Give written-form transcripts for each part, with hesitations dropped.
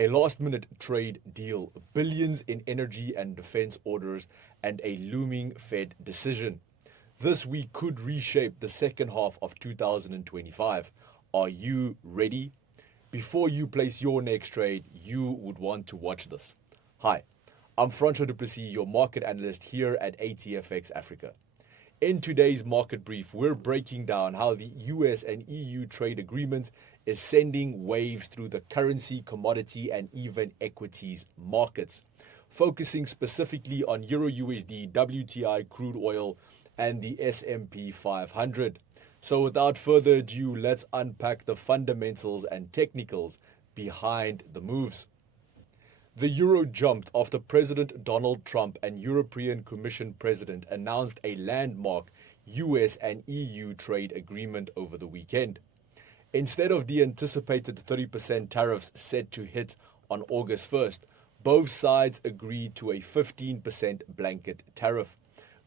A last-minute trade deal, billions in energy and defense orders, and a looming Fed decision. This week could reshape the second half of 2025. Are you ready? Before you place your next trade, you would want to watch this. Hi, I'm Francois, your market analyst here at ATFX Africa. In today's market brief, we're breaking down how the US and EU trade agreement is sending waves through the currency, commodity, and even equities markets, focusing specifically on Euro USD, WTI, crude oil, and the S&P 500. So without further ado, let's unpack the fundamentals and technicals behind the moves. The euro jumped after President Donald Trump and European Commission President announced a landmark US and EU trade agreement over the weekend. Instead of the anticipated 30% tariffs set to hit on August 1st, both sides agreed to a 15% blanket tariff,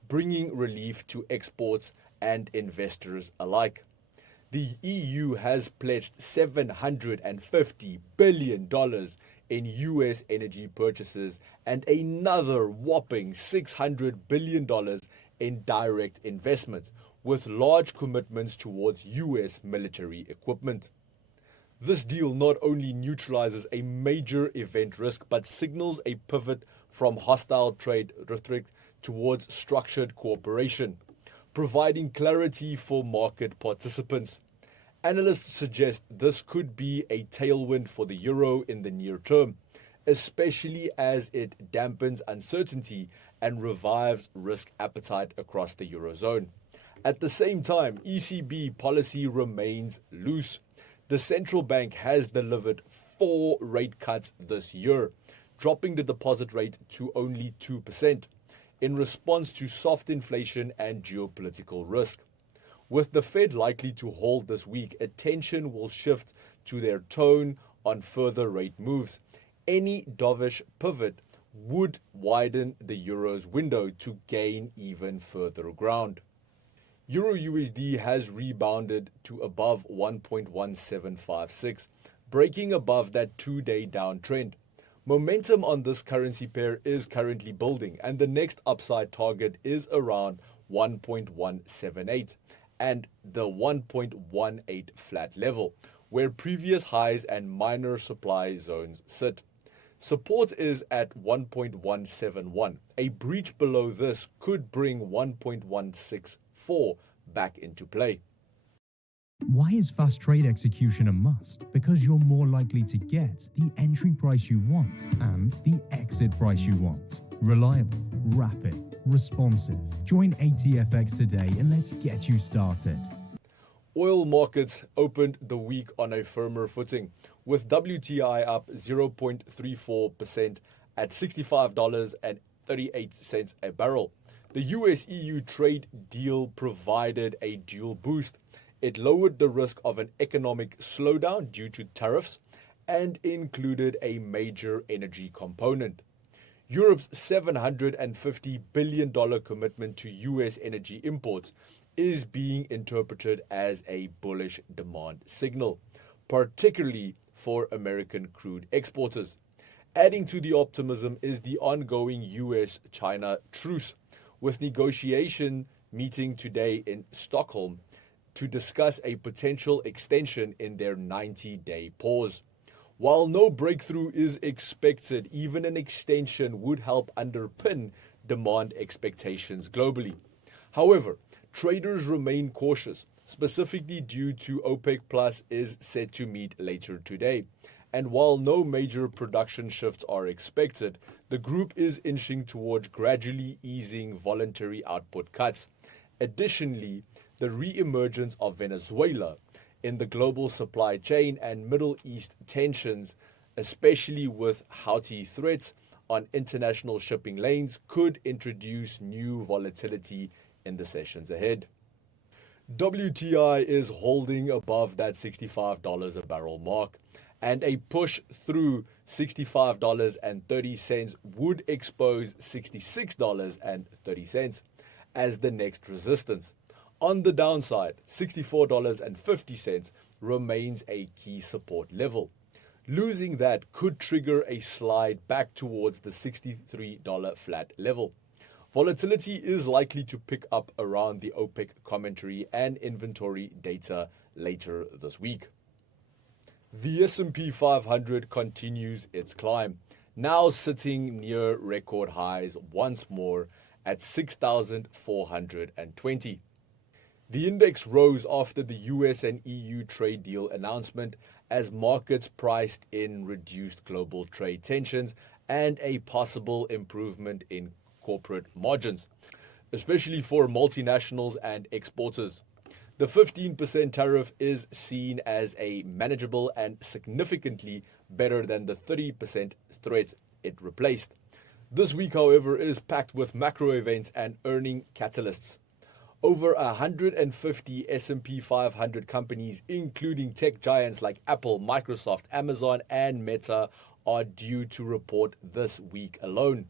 bringing relief to exports and investors alike. The EU has pledged $750 billion in US energy purchases and another whopping $600 billion in direct investment, with large commitments towards US military equipment. This deal not only neutralizes a major event risk but signals a pivot from hostile trade rhetoric towards structured cooperation, providing clarity for market participants. Analysts suggest this could be a tailwind for the euro in the near term, especially as it dampens uncertainty and revives risk appetite across the eurozone. At the same time, ECB policy remains loose. The central bank has delivered 4 rate cuts this year, dropping the deposit rate to only 2% in response to soft inflation and geopolitical risk. With the Fed likely to hold this week, attention will shift to their tone on further rate moves. Any dovish pivot would widen the euro's window to gain even further ground. Euro USD has rebounded to above 1.1756, breaking above that 2-day downtrend. Momentum on this currency pair is currently building, and the next upside target is around 1.178 and the 1.18 flat level, where previous highs and minor supply zones sit. Support is at 1.171. A breach below this could bring 1.164 back into play. Why is fast trade execution a must? Because you're more likely to get the entry price you want and the exit price you want. Reliable, rapid, responsive. Join ATFX today and let's get you started. Oil markets opened the week on a firmer footing, with WTI up 0.34% at $65.38 a barrel. The US-EU trade deal provided a dual boost. It lowered the risk of an economic slowdown due to tariffs and included a major energy component. Europe's $750 billion commitment to US energy imports is being interpreted as a bullish demand signal, particularly for American crude exporters. Adding to the optimism is the ongoing US-China truce, with negotiation meeting today in Stockholm to discuss a potential extension in their 90-day pause. While no breakthrough is expected, even an extension would help underpin demand expectations globally. However, traders remain cautious, specifically due to OPEC Plus is set to meet later today. And while no major production shifts are expected, the group is inching toward gradually easing voluntary output cuts. Additionally, the re-emergence of Venezuela in the global supply chain and Middle East tensions, especially with Houthi threats on international shipping lanes, could introduce new volatility in the sessions ahead. WTI is holding above that $65 a barrel mark, and a push through $65.30 would expose $66.30 as the next resistance. On the downside, $64.50 remains a key support level. Losing that could trigger a slide back towards the $63 flat level. Volatility is likely to pick up around the OPEC commentary and inventory data later this week. The S&P 500 continues its climb, now sitting near record highs once more at 6,420. The index rose after the US and EU trade deal announcement as markets priced in reduced global trade tensions and a possible improvement in corporate margins, especially for multinationals and exporters. The 15% tariff is seen as a manageable and significantly better than the 30% threat it replaced. This week, however, is packed with macro events and earning catalysts. Over 150 S&P 500 companies, including tech giants like Apple, Microsoft, Amazon, and Meta, are due to report this week alone.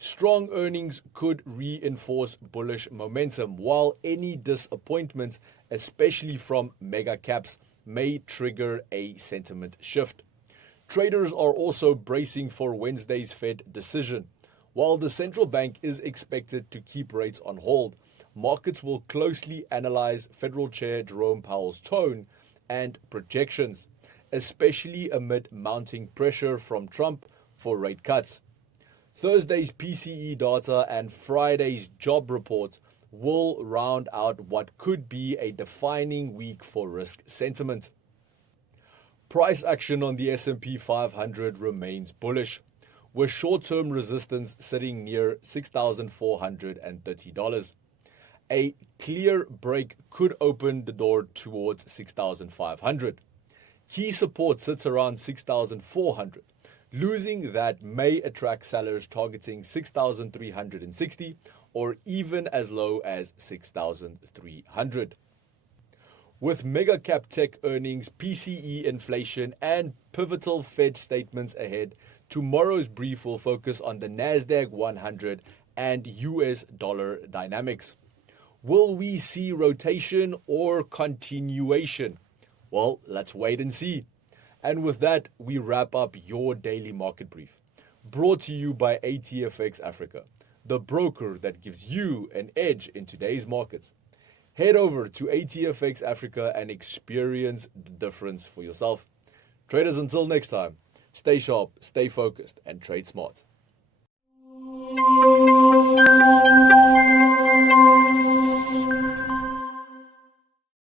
Strong earnings could reinforce bullish momentum, while any disappointments, especially from mega caps, may trigger a sentiment shift. Traders are also bracing for Wednesday's Fed decision. While the central bank is expected to keep rates on hold, markets will closely analyze Federal Chair Jerome Powell's tone and projections, especially amid mounting pressure from Trump for rate cuts. Thursday's PCE data and Friday's job report will round out what could be a defining week for risk sentiment. Price action on the S&P 500 remains bullish, with short-term resistance sitting near $6,430. A clear break could open the door towards 6,500. Key support sits around 6,400. Losing that may attract sellers targeting 6,360 or even as low as 6,300. With mega cap tech earnings, PCE inflation, and pivotal Fed statements ahead, tomorrow's brief will focus on the Nasdaq 100 and US dollar dynamics. Will we see rotation or continuation? Well, let's wait and see. And with that, we wrap up your daily market brief, brought to you by ATFX Africa, the broker that gives you an edge in today's markets. Head over to ATFX Africa and experience the difference for yourself. Traders, until next time, stay sharp, stay focused, and trade smart.